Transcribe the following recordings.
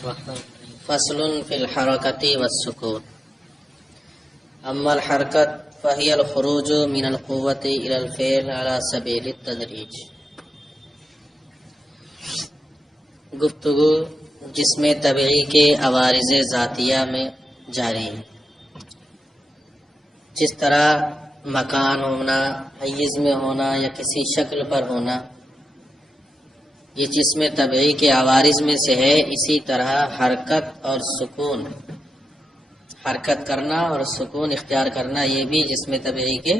فصل في الحركة والسكون. أما الحركة فهي الخروج من القوة إلى الفعل على سبيل التدریج. گفتگو جسم طبعی کے عوارض ذاتیہ میں جاری ہے. جس طرح مکان ہونا، حیز میں ہونا یا کسی شکل پر ہونا یہ جسم طبعی کے عوارض میں سے ہے، اسی طرح حرکت اور سکون، حرکت کرنا اور سکون اختیار کرنا یہ بھی جسم طبعی کے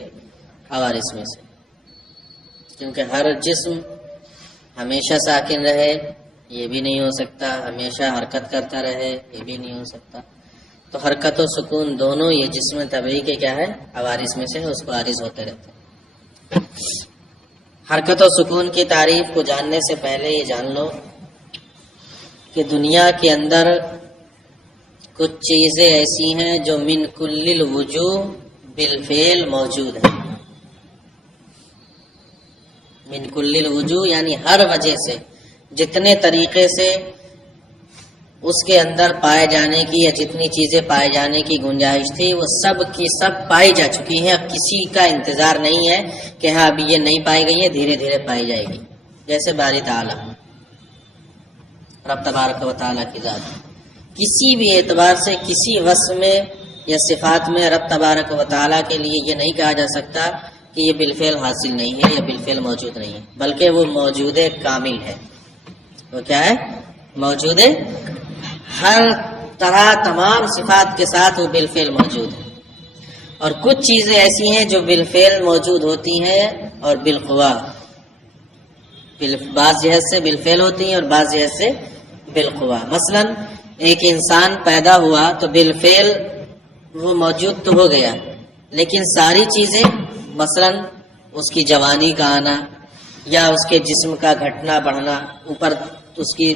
عوارض میں سے. کیونکہ ہر جسم ہمیشہ ساکن رہے یہ بھی نہیں ہو سکتا، ہمیشہ حرکت کرتا رہے یہ بھی نہیں ہو سکتا. تو حرکت و سکون دونوں یہ جسم طبعی کے کیا ہے، عوارض میں سے ہے، اس کو عارض ہوتے رہتے ہیں. حرکت و سکون کی تعریف کو جاننے سے پہلے یہ جان لو کہ دنیا کے اندر کچھ چیزیں ایسی ہیں جو من کل الوجوہ بالفعل موجود ہیں. من کل الوجوہ یعنی ہر وجہ سے، جتنے طریقے سے اس کے اندر پائے جانے کی یا جتنی چیزیں پائے جانے کی گنجائش تھی وہ سب کی سب پائی جا چکی ہیں. اب کسی کا انتظار نہیں ہے کہ ہاں ابھی یہ نہیں پائی گئی ہے، دھیرے دھیرے پائی جائے گی. جیسے باری تعالی، رب تبارک و تعالی کی ذات کسی بھی اعتبار سے کسی وصف میں یا صفات میں رب تبارک و تعالی کے لیے یہ نہیں کہا جا سکتا کہ یہ بالفعل حاصل نہیں ہے یا بالفعل موجود نہیں ہے، بلکہ وہ موجود کامل ہے. وہ کیا ہے؟ موجود ہے، ہر طرح تمام صفات کے ساتھ وہ بالفعل موجود ہے. اور کچھ چیزیں ایسی ہیں جو بالفعل موجود ہوتی ہیں اور بالقوا، بعض جہت سے بالفعل ہوتی ہیں اور بعض جہت سے بالقوا. مثلا ایک انسان پیدا ہوا تو بالفعل وہ موجود تو ہو گیا، لیکن ساری چیزیں مثلا اس کی جوانی کا آنا یا اس کے جسم کا گھٹنا بڑھنا، اوپر اس کی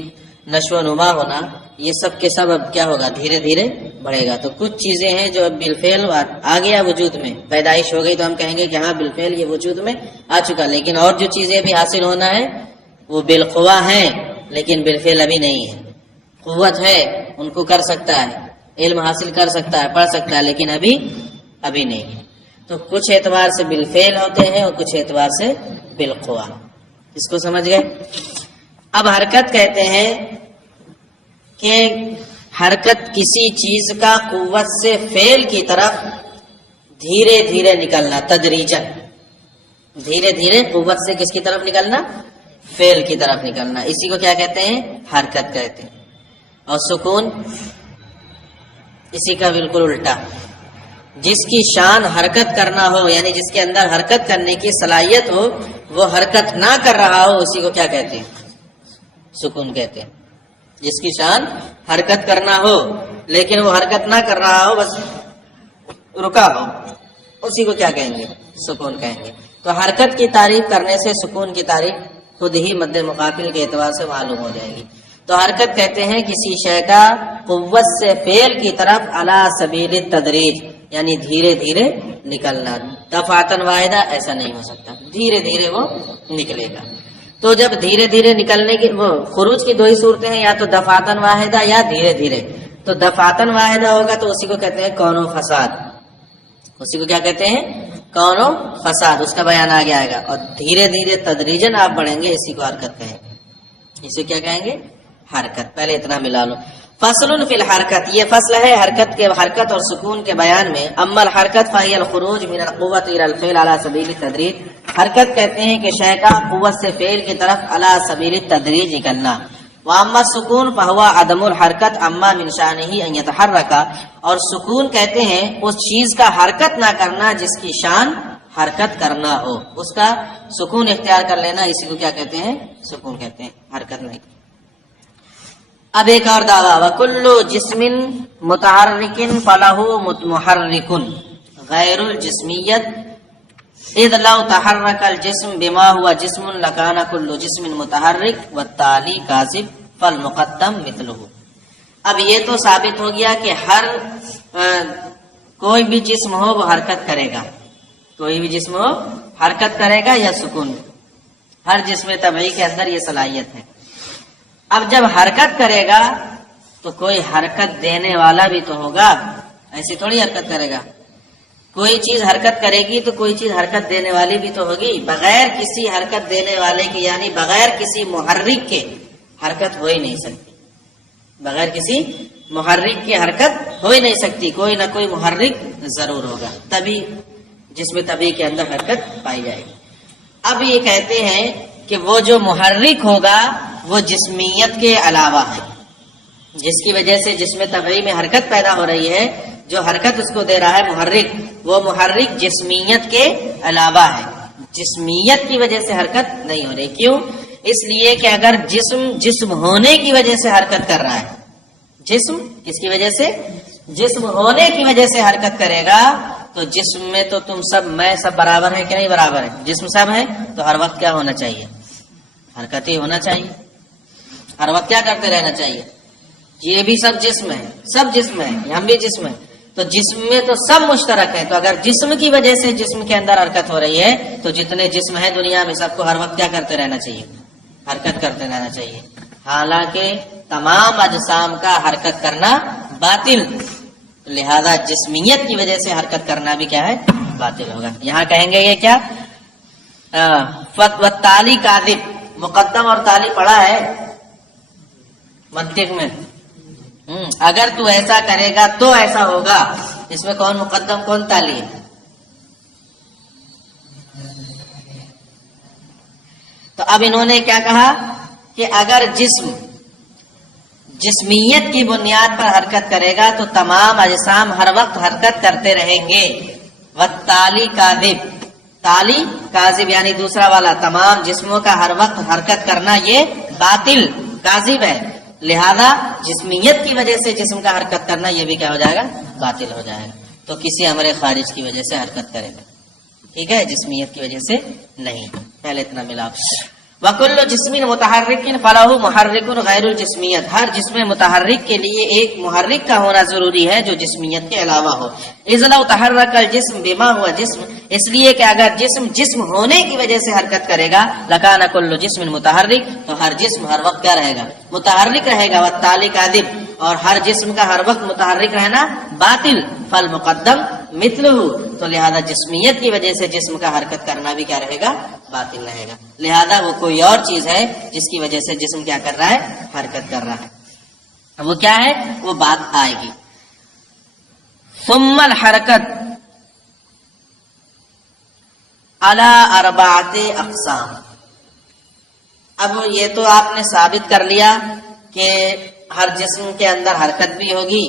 نشو و نما ہونا، یہ سب کے سب اب کیا ہوگا؟ دھیرے دھیرے بڑھے گا. تو کچھ چیزیں ہیں جو اب بالفعل آ گیا وجود میں، پیدائش ہو گئی تو ہم کہیں گے کہ ہاں بالفعل یہ وجود میں آ چکا. لیکن اور جو چیزیں بھی حاصل ہونا ہے وہ بالقوا ہیں لیکن بالفعل ابھی نہیں ہے. قوت ہے، ان کو کر سکتا ہے، علم حاصل کر سکتا ہے، پڑھ سکتا ہے، لیکن ابھی نہیں ہے. تو کچھ اعتبار سے بالفعل ہوتے ہیں اور کچھ اعتبار سے بالقوا. اس کو سمجھ گئے؟ اب حرکت کہتے ہیں کہ حرکت کسی چیز کا قوت سے فعل کی طرف دھیرے دھیرے نکلنا، تدریجن، دھیرے دھیرے قوت سے کس کی طرف نکلنا؟ فعل کی طرف نکلنا. اسی کو کیا کہتے ہیں؟ حرکت کہتے ہیں. اور سکون اسی کا بالکل الٹا، جس کی شان حرکت کرنا ہو، یعنی جس کے اندر حرکت کرنے کی صلاحیت ہو، وہ حرکت نہ کر رہا ہو، اسی کو کیا کہتے ہیں؟ سکون کہتے ہیں. جس کی شان حرکت کرنا ہو لیکن وہ حرکت نہ کر رہا ہو، بس رکا ہو، اسی کو کیا کہیں گے؟ سکون کہیں گے. تو حرکت کی تعریف کرنے سے سکون کی تعریف خود ہی مد مقابل کے اعتبار سے معلوم ہو جائے گی. تو حرکت کہتے ہیں کسی شے کا قوت سے فعل کی طرف علی سبیل التدریج، یعنی دھیرے دھیرے نکلنا. دفعتاً واحدہ ایسا نہیں ہو سکتا، دھیرے دھیرے وہ نکلے گا. تو جب دھیرے دھیرے نکلنے کی وہ خروج کی دو ہی صورتیں ہیں، یا تو دفعتاً واحدہ یا دھیرے دھیرے. تو دفعتاً واحدہ ہوگا تو اسی کو کہتے ہیں کون و فساد. اسی کو کیا کہتے ہیں؟ کون و فساد. اس کا بیان آگے آئے گا. اور دھیرے دھیرے تدریجن آپ بڑھیں گے، اسی کو حرکت کہیں گے. اسے کیا کہیں گے؟ حرکت. پہلے اتنا ملا لو. فصل فی الحرکت، یہ فصل ہے حرکت اور سکون کے بیان میں. اما الحرکت فہی الخروج من القوت الى الفعل على سبیل التدریج. حرکت کہتے ہیں کہ شے کا قوت سے فعل کی طرف علی سبیل التدریج نکلنا. واما السکون فهو عدم الحرکت اما من شانه ان يتحرك. اور سکون کہتے ہیں اس چیز کا حرکت نہ کرنا جس کی شان حرکت کرنا ہو، اس کا سکون اختیار کر لینا، اسی کو کیا کہتے ہیں؟ سکون کہتے ہیں، حرکت نہیں. اب ایک اور دعویٰ، وَكُلُّ جِسْمٍ مُتَحَرِّكٍ فَلَهُ مُحَرِّكٌ غَيْرُ الْجِسْمِيَّةِ اِذْ لَوْ تَحَرَّكَ الْجِسْمُ بِمَا هُوَ جِسْمٌ لَكَانَ كُلُّ جِسْمٍ مُتَحَرِّكٌ وَالتَّالِي كَاذِبٌ فَالْمُقَدَّمُ مِثْلُهُ. اب یہ تو ثابت ہو گیا کہ ہر کوئی بھی جسم ہو وہ حرکت کرے گا، کوئی بھی جسم ہو حرکت کرے گا یا سکون. ہر جسم طبعی کے اندر یہ صلاحیت ہے. اب جب حرکت کرے گا تو کوئی حرکت دینے والا بھی تو ہوگا، ایسی تھوڑی حرکت کرے گا. کوئی چیز حرکت کرے گی تو کوئی چیز حرکت دینے والی بھی تو ہوگی. بغیر کسی حرکت دینے والے کی یعنی بغیر کسی محرک کے حرکت ہو ہی نہیں سکتی. بغیر کسی محرک کی حرکت ہو ہی نہیں سکتی. کوئی نہ کوئی محرک ضرور ہوگا، تبھی جسم طبیعی کے اندر حرکت پائی جائے گی. اب یہ کہتے ہیں کہ وہ جو محرک ہوگا وہ جسمیت کے علاوہ ہے، جس کی وجہ سے جسم طبیعی میں حرکت پیدا ہو رہی ہے. جو حرکت اس کو دے رہا ہے محرک، وہ محرک جسمیت کے علاوہ ہے. جسمیت کی وجہ سے حرکت نہیں ہو رہی. کیوں؟ اس لیے کہ اگر جسم ہونے کی وجہ سے حرکت کر رہا ہے، جسم کس کی وجہ سے؟ جسم ہونے کی وجہ سے حرکت کرے گا تو جسم میں تو تم سب، میں سب برابر ہے کہ نہیں برابر ہے؟ جسم سب ہے تو ہر وقت کیا ہونا چاہیے؟ حرکت ہی ہونا چاہیے. ہر وقت کیا کرتے رہنا چاہیے؟ یہ بھی سب جسم ہے، سب جسم ہے، ہم بھی جسم ہے. تو جسم میں تو سب مشترک ہے. تو اگر جسم کی وجہ سے جسم کے اندر حرکت ہو رہی ہے تو جتنے جسم ہیں دنیا میں سب کو ہر وقت کیا کرتے رہنا چاہیے؟ حرکت کرتے رہنا چاہیے. حالانکہ تمام اجسام کا حرکت کرنا باطل، لہذا جسمیت کی وجہ سے حرکت کرنا بھی کیا ہے؟ باطل ہوگا. یہاں کہیں گے یہ کیا؟ تالی کاذب. مقدم اور تالی پڑھا ہے منطق میں. اگر تو ایسا کرے گا تو ایسا ہوگا. اس میں کون مقدم کون تالی ہے؟ تو اب انہوں نے کیا کہا کہ اگر جسم جسمیت کی بنیاد پر حرکت کرے گا تو تمام اجسام ہر وقت حرکت کرتے رہیں گے. والتالی کاذب. تالی کاذب یعنی دوسرا والا، تمام جسموں کا ہر وقت حرکت کرنا یہ باطل، کاذب ہے. لہذا جسمیت کی وجہ سے جسم کا حرکت کرنا یہ بھی کیا ہو جائے گا؟ باطل ہو جائے گا. تو کسی امر خارج کی وجہ سے حرکت کرے گا، ٹھیک ہے، جسمیت کی وجہ سے نہیں. پہلے اتنا ملا. وَكُلُّ جِسْمٍ مُتَحَرِّكٍ فَلَهُ مُحَرِّكٌ غَيْرُ الْجِسْمِيَّةِ. ہر جسم متحرک کے لیے ایک محرک کا ہونا ضروری ہے جو جسمیت کے علاوہ ہو. إِذْ لَوْ تَحَرَّكَ الْجِسْمُ بِمَا هُوَ جِسْمٌ. اس لیے کہ اگر جسم ہونے کی وجہ سے حرکت کرے گا، لَكَانَ كُلُّ جِسْمٍ مُتَحَرِّكٌ. تو ہر جسم ہر وقت کیا رہے گا؟ متحرک رہے گا. وَالتَّالِي كَاذِبٌ. اور ہر جسم کا ہر وقت متحرک رہنا باطل. فالمقدم مثلہ. تو لہذا جسمیت کی وجہ سے جسم کا حرکت کرنا بھی کیا رہے گا؟ باطل رہے گا. لہذا وہ کوئی اور چیز ہے جس کی وجہ سے جسم کیا کر رہا ہے؟ حرکت کر رہا ہے. وہ کیا ہے؟ وہ بات آئے گی. ثم الحرکت علی اربعۃ اقسام. اب یہ تو آپ نے ثابت کر لیا کہ ہر جسم کے اندر حرکت بھی ہوگی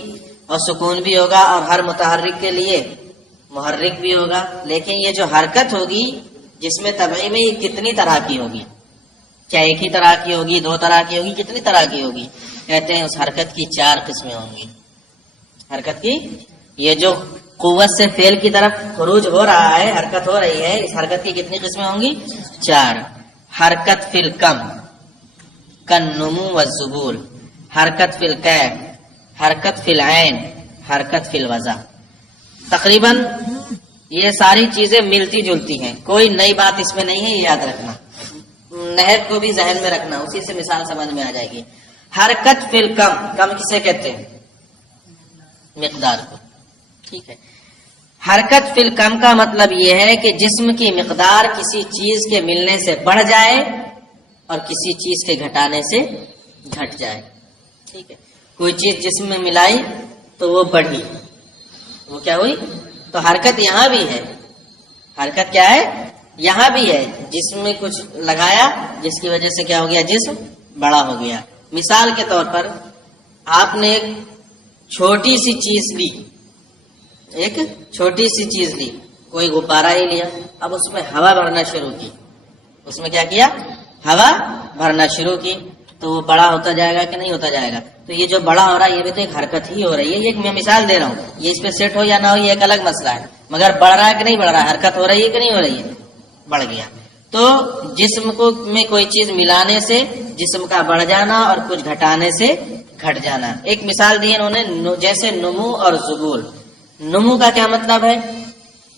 اور سکون بھی ہوگا اور ہر متحرک کے لیے محرک بھی ہوگا. لیکن یہ جو حرکت ہوگی جسم طبعی میں یہ کتنی طرح کی ہوگی؟ کیا ایک ہی طرح کی ہوگی؟ دو طرح کی ہوگی؟ کتنی طرح کی ہوگی؟ کہتے ہیں اس حرکت کی 4 قسمیں ہوں گی. حرکت کی یہ جو قوت سے فعل کی طرف خروج ہو رہا ہے، حرکت ہو رہی ہے، اس حرکت کی کتنی قسمیں ہوں گی؟ 4. حرکت فی الکم کالنمو والذبول. حرکت فی الکیف. حرکت فی العین. حرکت فی الوضع. تقریباً یہ ساری چیزیں ملتی جلتی ہیں، کوئی نئی بات اس میں نہیں ہے، یہ یاد رکھنا. نحو کو بھی ذہن میں رکھنا، اسی سے مثال سمجھ میں آ جائے گی. حرکت فی الکم. کم کسے کہتے ہیں؟ مقدار کو. ٹھیک ہے. حرکت فی الکم کا مطلب یہ ہے کہ جسم کی مقدار کسی چیز کے ملنے سے بڑھ جائے اور کسی چیز کے گھٹانے سے گھٹ جائے. ٹھیک ہے. کوئی چیز جسم میں ملائی تو وہ بڑھی، وہ کیا ہوئی؟ تو حرکت یہاں بھی ہے. حرکت کیا ہے؟ یہاں بھی ہے. جسم میں کچھ لگایا جس کی وجہ سے کیا ہو گیا؟ جسم بڑا ہو گیا. مثال کے طور پر آپ نے ایک چھوٹی سی چیز لی، ایک چھوٹی سی چیز لی، کوئی غبارہ ہی لیا. اب اس میں ہوا بھرنا شروع کی. اس میں کیا کیا؟ ہوا بھرنا شروع کی. تو وہ بڑا ہوتا جائے گا کہ نہیں ہوتا جائے گا؟ تو یہ جو بڑا ہو رہا ہے یہ بھی تو ایک حرکت ہی ہو رہی ہے. یہ ایک میں مثال دے رہا ہوں، یہ اس پہ سیٹ ہو یا نہ ہو یہ ایک الگ مسئلہ ہے، مگر بڑھ رہا ہے کہ نہیں بڑھ رہا ہے؟ حرکت ہو رہی ہے کہ نہیں ہو رہی ہے؟ بڑھ گیا. تو جسم کو میں کوئی چیز ملانے سے جسم کا بڑھ جانا اور کچھ گھٹانے سے گھٹ جانا. ایک مثال دی انہوں نے، جیسے نمو اور ذبول. نمو کا کیا مطلب ہے؟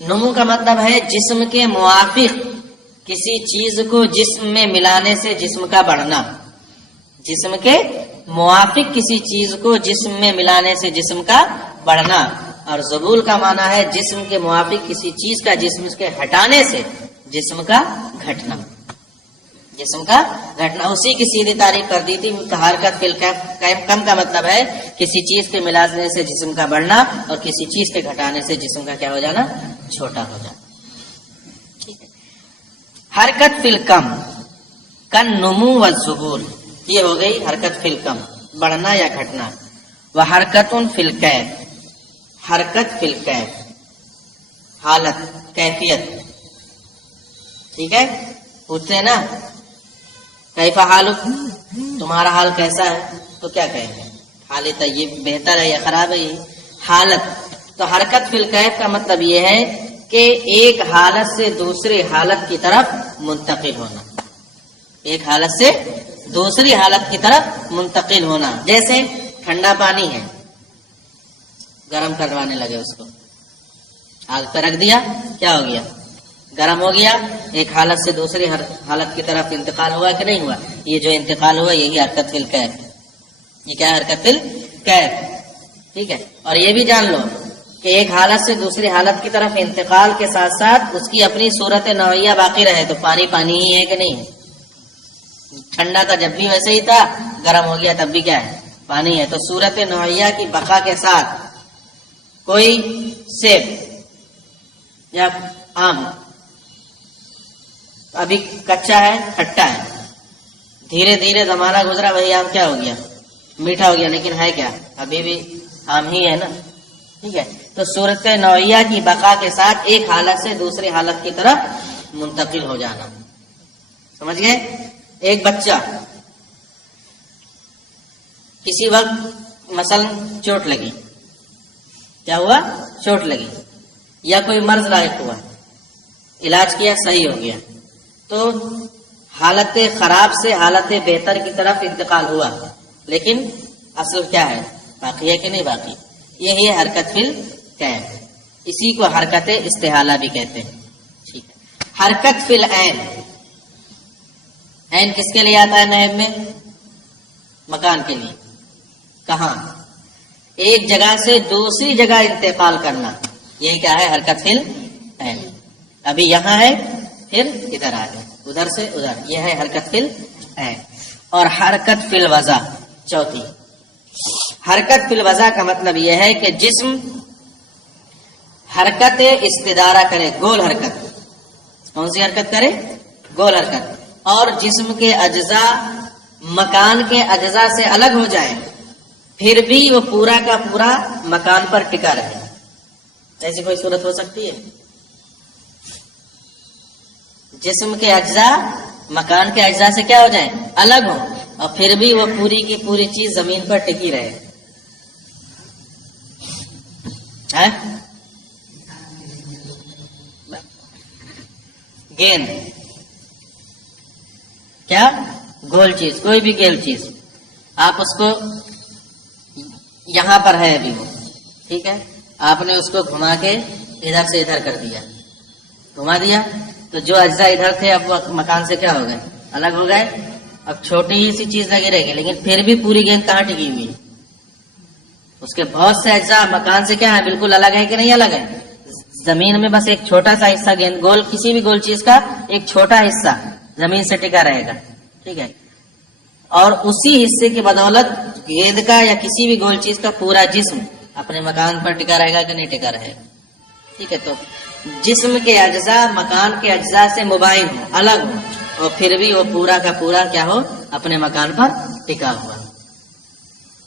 نمو کا مطلب ہے جسم کے موافق کسی چیز کو جسم میں ملانے سے جسم کا بڑھنا. جسم کے موافق کسی چیز کو جسم میں ملانے سے جسم کا بڑھنا، اور زبول کا معنی ہے جسم کے موافق کسی چیز کا جسم کے ہٹانے سے جسم کا گھٹنا، جسم کا گھٹنا۔ اسی کی سیدھی تعریف کر دی تھی، حرکت فی الکم کا مطلب ہے کسی چیز کے ملانے سے جسم کا بڑھنا اور کسی چیز کے گھٹانے سے جسم کا کیا ہو جانا، چھوٹا ہو جانا۔ ٹھیک ہے، حرکت فی الکم کن نمو والزبول، یہ ہو گئی حرکت فی الکم، بڑھنا یا گھٹنا۔ وہ حرکت فی الکیف، حرکت فی الکیف حالت، کیفیت۔ ٹھیک ہے، پوچھتے ہیں نا کیفا حالک، تمہارا حال کیسا ہے، تو کیا کہیں گے، حال طیب بہتر ہے یا خراب ہے، یہ حالت۔ تو حرکت فی الکیف کا مطلب یہ ہے کہ ایک حالت سے دوسری حالت کی طرف منتقل ہونا، ایک حالت سے دوسری حالت کی طرف منتقل ہونا۔ جیسے ٹھنڈا پانی ہے، گرم کروانے لگے اس کو، آگ پہ رکھ دیا، کیا ہو گیا، گرم ہو گیا، ایک حالت سے دوسری حالت کی طرف انتقال ہوا کہ نہیں ہوا، یہ جو انتقال ہوا یہی حرکت فی الکیف، یہ کیا ہے، حرکت فی الکیف۔ ٹھیک ہے، اور یہ بھی جان لو کہ ایک حالت سے دوسری حالت کی طرف انتقال کے ساتھ ساتھ اس کی اپنی صورت نوعیہ باقی رہے، تو پانی پانی ہی ہے کہ نہیں، ٹھنڈا تھا جب بھی ویسے ہی تھا، گرم ہو گیا تب بھی کیا ہے، پانی ہے۔ تو صورت نوعیہ کی بقا کے ساتھ کوئی سیب یا آم ابھی کچا ہے، کھٹا ہے، دھیرے دھیرے زمانہ گزرا، وہی آم کیا ہو گیا، میٹھا ہو گیا، لیکن ہے کیا، ابھی بھی آم ہی ہے نا۔ ٹھیک ہے، تو صورت نوعیہ کی بقا کے ساتھ ایک حالت سے دوسری حالت کی طرف منتقل ہو جانا، سمجھ گئے۔ ایک بچہ کسی وقت مثلا چوٹ لگی، کیا ہوا، چوٹ لگی، یا کوئی مرض لاحق ہوا، علاج کیا، صحیح ہو گیا، تو حالت خراب سے حالت بہتر کی طرف انتقال ہوا، لیکن اصل کیا ہے، باقی ہے کہ نہیں باقی، یہی ہے حرکت فی الکیف، اسی کو حرکت استحالہ بھی کہتے ہیں۔ ٹھیک ہے، حرکت فی العین، عین کس کے لیے آتا ہے نحو میں، مکان کے لیے، کہاں، ایک جگہ سے دوسری جگہ انتقال کرنا، یہ کیا ہے، حرکت فی العین۔ ابھی یہاں ہے، پھر ادھر آ گئے، ادھر سے ادھر، یہ ہے حرکت فی العین۔ اور حرکت فی الوضع چوتھی، حرکت فی الوضع کا مطلب یہ ہے کہ جسم حرکت استدارہ کرے، گول حرکت، کون سی حرکت کرے، گول حرکت، اور جسم کے اجزاء مکان کے اجزاء سے الگ ہو جائے، پھر بھی وہ پورا کا پورا مکان پر ٹکا رہے، ایسی کوئی صورت ہو سکتی ہے، جسم کے اجزاء مکان کے اجزاء سے کیا ہو جائیں، الگ ہو، اور پھر بھی وہ پوری کی پوری چیز زمین پر ٹکی رہے، گیند، کیا، گول چیز، کوئی بھی گول چیز، آپ اس کو یہاں پر ہے ابھی وہ، ٹھیک ہے، آپ نے اس کو گھما کے ادھر سے ادھر کر دیا، گھما دیا، تو جو اجزاء ادھر تھے اب وہ مکان سے کیا ہو گئے، الگ ہو گئے، اب چھوٹی ہی سی چیز لگی رہے گی، لیکن پھر بھی پوری گیند کہاں ٹکی ہوئی، اس کے بہت سے اجزاء مکان سے کیا ہے، بالکل الگ ہے کہ نہیں الگ ہے، زمین میں بس ایک چھوٹا سا حصہ گیند، گول کسی بھی گول چیز کا ایک چھوٹا حصہ زمین سے ٹکا رہے گا، ٹھیک ہے، اور اسی حصے کی بدولت گیند کا یا کسی بھی گول چیز کا پورا جسم اپنے مکان پر ٹکا رہے گا کہ نہیں ٹکا رہے گا، ٹھیک ہے۔ تو جسم کے اجزاء مکان کے اجزاء سے مباین ہو، الگ ہو، اور پھر بھی وہ پورا کا پورا کیا ہو، اپنے مکان پر ٹکا ہوا،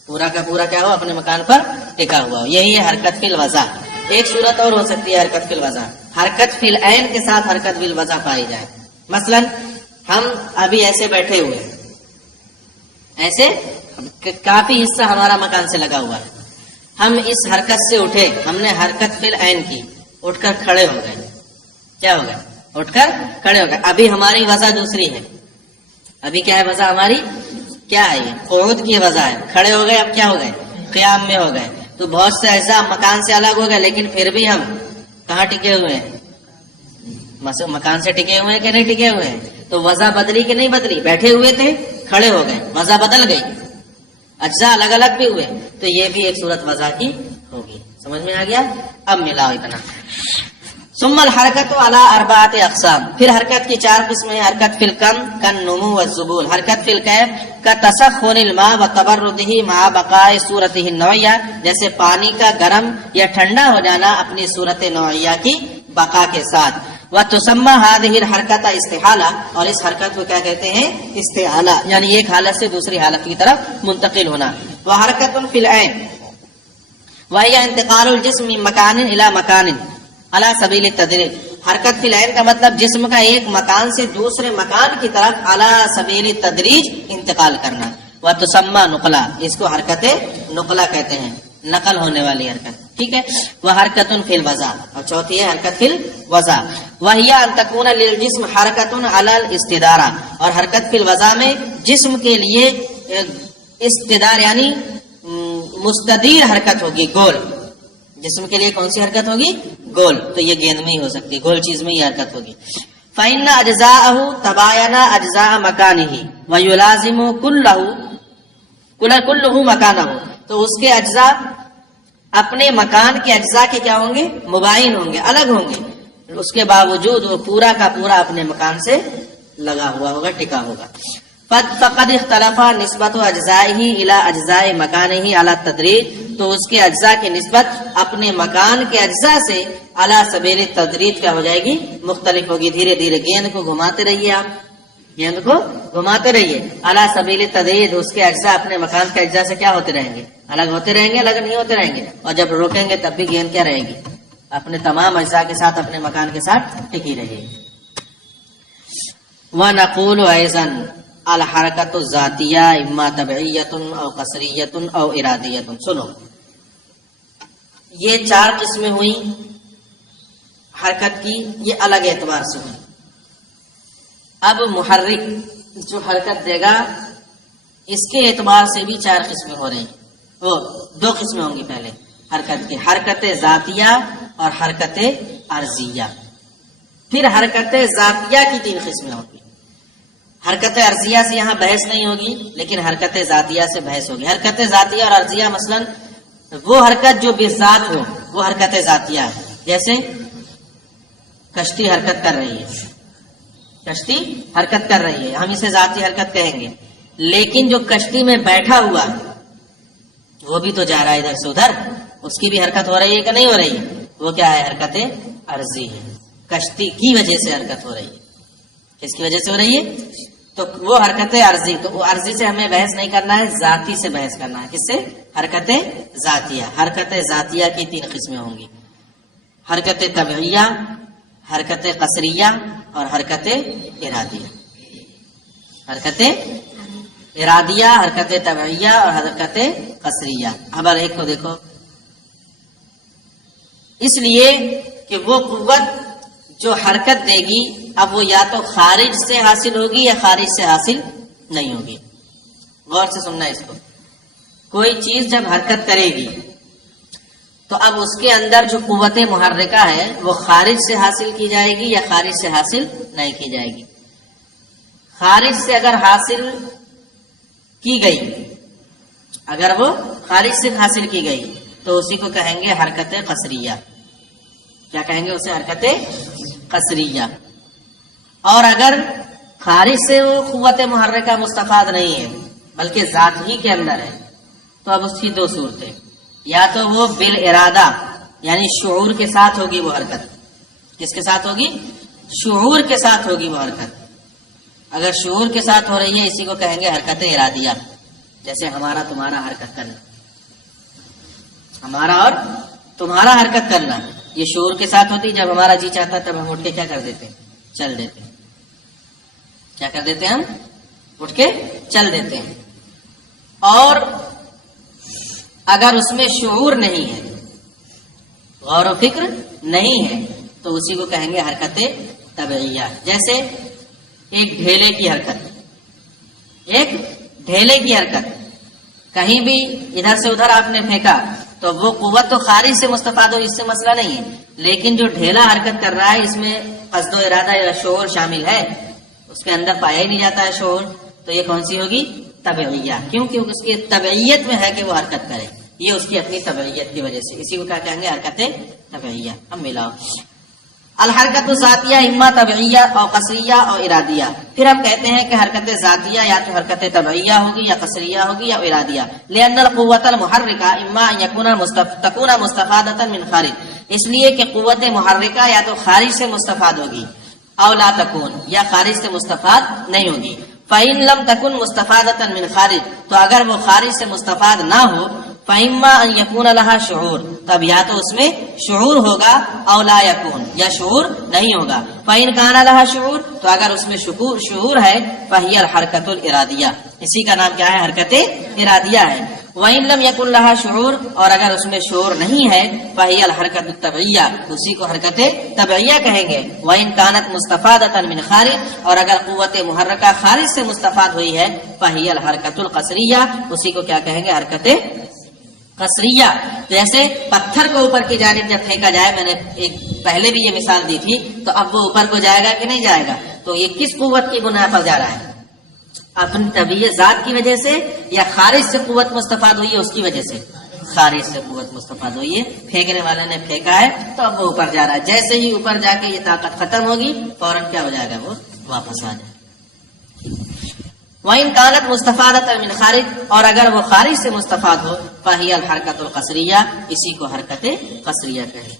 پورا کا پورا کیا ہو، اپنے مکان پر ٹکا ہوا ہو، یہی ہے حرکت فی الوضع۔ ایک صورت اور ہو سکتی ہے حرکت فی الوضع، حرکت فی العین کے ساتھ حرکت فی الوضع پائی جائے، مثلا ہم ابھی ایسے بیٹھے ہوئے، ایسے کافی حصہ ہمارا مکان سے لگا ہوا ہے، ہم اس حرکت سے اٹھے، ہم نے حرکت فی العین کی، اٹھ کر کھڑے ہو گئے، کیا ہو گئے، اٹھ کر کھڑے ہو گئے، ابھی ہماری وضع دوسری ہے، ابھی کیا ہے وضع ہماری، کیا ہے یہ قعود کی وضع ہے، کھڑے ہو گئے، اب کیا ہو گئے، قیام میں ہو گئے، تو بہت سے اجزاء مکان سے الگ ہو گئے، لیکن پھر بھی ہم کہاں ٹکے ہوئے ہیں، مکان سے ٹکے ہوئے ہیں کہ نہیں ٹکے ہوئے ہیں، تو وضع بدلی کہ نہیں بدلی، بیٹھے ہوئے تھے، کھڑے ہو گئے، وضع بدل گئی، اجزاء الگ الگ بھی ہوئے تو یہ بھی ایک صورت وضع کی ہوگی. سمجھ میں آ گیا؟ اب ملاؤ اتنا. ثم الحرکت علی اربعۃ اقسام، پھر حرکت کی 4 قسمیں ہیں. حرکت فی الکم کالنمو والذبول، حرکت فی الکیف کتسخن الماء وتبردہ مع بقاء صورتہ النوعیہ، جیسے پانی کا گرم یا ٹھنڈا ہو جانا اپنی صورت نوعیہ کی بقا کے ساتھ. وتسمى هذه الحرکت استحالہ، اور اس حرکت کو کیا کہتے ہیں؟ استحالہ، یعنی ایک حالت سے دوسری حالت کی طرف منتقل ہونا. وحرکت فی العین وهي انتقال الجسم من مکان الى مکان علی سبیل التدریج. حرکت فی العین کا مطلب جسم کا ایک مکان سے دوسرے مکان کی طرف علی سبیل التدریج انتقال کرنا. وتسمى نقلہ، اس کو حرکت نقلہ کہتے ہیں، نقل ہونے والی حرکت. ٹھیک ہے. وہ حرکت فی الوضع، اور چوتھی ہے حرکت فی الوضع. وہی ان تکون للجسم حرکت علی الاستدارہ، اور حرکت فی الوضع میں جسم کے لیے استدار یعنی مستدیر حرکت ہوگی، گول. جسم کے لیے کون سی حرکت ہوگی؟ گول. تو یہ گیند میں ہی ہو سکتی ہے، گول چیز میں ہی حرکت ہوگی. فإن اجزاءه تباين اجزاء مكانه ويلازم كله مكانه، تو اس کے اجزاء اپنے مکان کے اجزاء کے کیا ہوں گے؟ مباین ہوں گے، الگ ہوں گے. اس کے باوجود وہ پورا کا پورا اپنے مکان سے لگا ہوا ہوگا، ٹکا ہوگا. فقد اختلف نسبت اجزائه الى اجزاء مکانه على التدریج، تو اس کے اجزاء کی نسبت اپنے مکان کے اجزاء سے علی سبیل التدریج کیا ہو جائے گی؟ مختلف ہوگی. دھیرے دھیرے گیند کو گھماتے رہیے، آپ گیند کو گھماتے رہیے علی سبیل التدریج، اس کے اجزاء اپنے مکان کے اجزاء سے کیا ہوتے رہیں گے؟ الگ ہوتے رہیں گے، الگ نہیں ہوتے رہیں گے. اور جب روکیں گے تب بھی گیند کیا رہے گی؟ اپنے تمام اجزاء کے ساتھ اپنے مکان کے ساتھ ٹکی رہے گی. وَنَقُولُ أَيْضًا الحرکت الذاتیہ اما طبعیۃ او قصریۃ او ارادیۃ. سنو، یہ 4 قسمیں ہوئی حرکت کی، یہ الگ اعتبار سے ہوئی. اب محرک جو حرکت دے گا اس کے اعتبار سے بھی 4 قسمیں ہو رہی ہیں. 2 قسمیں ہوں گی پہلے حرکت کی، حرکت ذاتیہ اور حرکت عرضیہ. پھر حرکت ذاتیہ کی 3 قسمیں ہوں گی. حرکت عرضیہ سے یہاں بحث نہیں ہوگی، لیکن حرکت ذاتیہ سے بحث ہوگی. حرکت ذاتیہ اور عرضیہ مثلا وہ حرکت جو بذات ہو وہ حرکت ذاتیہ ہے. جیسے کشتی حرکت کر رہی ہے، کشتی حرکت کر رہی ہے، ہم اسے ذاتی حرکت کہیں گے. لیکن جو کشتی میں بیٹھا ہوا وہ بھی تو جا رہا ہے ادھر سے ادھر، اس کی بھی حرکت ہو رہی ہے کہ نہیں ہو رہی ہے؟ وہ کیا ہے؟ حرکت عرضی ہے. کشتی کی وجہ سے حرکت ہو رہی ہے. کس کی وجہ سے ہو رہی ہے؟ تو وہ حرکت عرضی. تو وہ عرضی سے ہمیں بحث نہیں کرنا ہے، ذاتی سے بحث کرنا ہے. کس سے؟ حرکت ذاتیہ. حرکت ذاتیہ کی 3 قسمیں ہوں گی، حرکت طبعیہ، حرکت قصریہ اور حرکت ارادیہ. حرکت ارادیہ، حرکت طبعیہ اور حرکت قصریہ. اب ایک کو دیکھو، اس لیے کہ وہ قوت جو حرکت دے گی اب وہ یا تو خارج سے حاصل ہوگی یا خارج سے حاصل نہیں ہوگی. غور سے سننا اس کو. کوئی چیز جب حرکت کرے گی تو اب اس کے اندر جو قوت محرکہ ہے وہ خارج سے حاصل کی جائے گی یا خارج سے حاصل نہیں کی جائے گی. خارج سے اگر حاصل کی گئی، اگر وہ خارج سے حاصل کی گئی تو اسی کو کہیں گے حرکت قصریہ. کیا کہیں گے اسے؟ حرکت قصریہ. اور اگر خارج سے وہ قوت محرکہ مستفاد نہیں ہے بلکہ ذات ہی کے اندر ہے تو اب اس کی 2 صورتیں، یا تو وہ بالارادہ یعنی شعور کے ساتھ ہوگی وہ حرکت. کس کے ساتھ ہوگی؟ شعور کے ساتھ ہوگی وہ حرکت. اگر شعور کے ساتھ ہو رہی ہے اسی کو کہیں گے حرکت ارادیہ. جیسے ہمارا تمہارا حرکت کرنا، ہمارا اور تمہارا حرکت کرنا یہ شعور کے ساتھ ہوتی. جب ہمارا جی چاہتا ہے تب ہم اٹھ کے کیا کر دیتے ہیں؟ چل دیتے ہیں. کیا کر دیتے ہیں؟ ہم اٹھ کے چل دیتے ہیں. اور اگر اس میں شعور نہیں ہے، غور و فکر نہیں ہے تو اسی کو کہیں گے حرکت طبعیہ. جیسے ایک ڈھیلے کی حرکت، ایک ڈھیلے کی حرکت کہیں بھی ادھر سے ادھر آپ نے پھینکا تو وہ قوت تو خارج سے مستفاد ہو، اس سے مسئلہ نہیں ہے. لیکن جو ڈھیلا حرکت کر رہا ہے اس میں قصد و ارادہ یا شعور شامل ہے، اس کے اندر پایا ہی نہیں جاتا ہے شعور، تو یہ کون سی ہوگی؟ طبعیہ، کیونکہ اس کی طبعیت میں ہے کہ وہ حرکت کرے، یہ اس کی اپنی طبعیت کی وجہ سے، اسی کو کیا کہیں گے؟ حرکت طبعیہ۔ اب ملاؤ الحرکت ذاتیہ اما طبعیہ اور قصریہ اور ارادیہ۔ پھر ہم کہتے ہیں کہ حرکت ذاتیہ یا تو حرکت طبعیہ ہوگی یا قصریہ ہوگی یا ارادیہ۔ لأن القوة المحرکہ اما ان تکون مستفادۃ من خارج، اس لیے کہ قوت محرکہ یا تو خارج سے مستفاد ہوگی، او لا تکون، یا خارج سے مستفاد نہیں ہوگی۔ فإن لم تکن مستفادۃ من خارج، تو اگر وہ خارج سے مستفاد نہ ہو، فإما ان يكون لها شعور، تب یا تو اس میں شعور ہوگا، او لا يكون، یا شعور نہیں ہوگا۔ فإن كان لها شعور، تو اگر اس میں شعور ہے، فهي الحرکت الارادیہ، اسی کا نام کیا ہے؟ حرکت ارادیہ ہے۔ وإن لم يكن لها شعور، اور اگر اس میں شعور نہیں ہے، فهي الحرکت الطبعیہ، اسی کو حرکت طبعیہ کہیں گے۔ وإن كانت مستفادۃ من خارج، اور اگر قوت محرکہ خارج سے مستفاد ہوئی ہے، فهي الحرکت القصریہ، اسی کو کیا کہیں گے؟ حرکت قصریہ۔ جیسے پتھر کو اوپر کی جانب جب پھینکا جائے، میں نے ایک پہلے بھی یہ مثال دی تھی، تو اب وہ اوپر کو جائے گا کہ نہیں جائے گا؟ تو یہ کس قوت کی بنا پر جا رہا ہے؟ اپنی طبیعت ذات کی وجہ سے، یا خارج سے قوت مستفاد ہوئی ہے اس کی وجہ سے؟ خارج سے قوت مستفاد ہوئی ہے، پھینکنے والے نے پھینکا ہے تو اب وہ اوپر جا رہا ہے، جیسے ہی اوپر جا کے یہ طاقت ختم ہوگی فوراً کیا ہو جائے گا؟ وہ واپس آ جائے۔ وَإِن كَانَتْ مُسْتَفَادَةً مِنْ خارج، اور اگر وہ خارج سے مستفاد ہو، فَهِيَ الْحَرْكَةُ الْقَصْرِيَّةُ، اسی کو حرکت قصریہ کہیں۔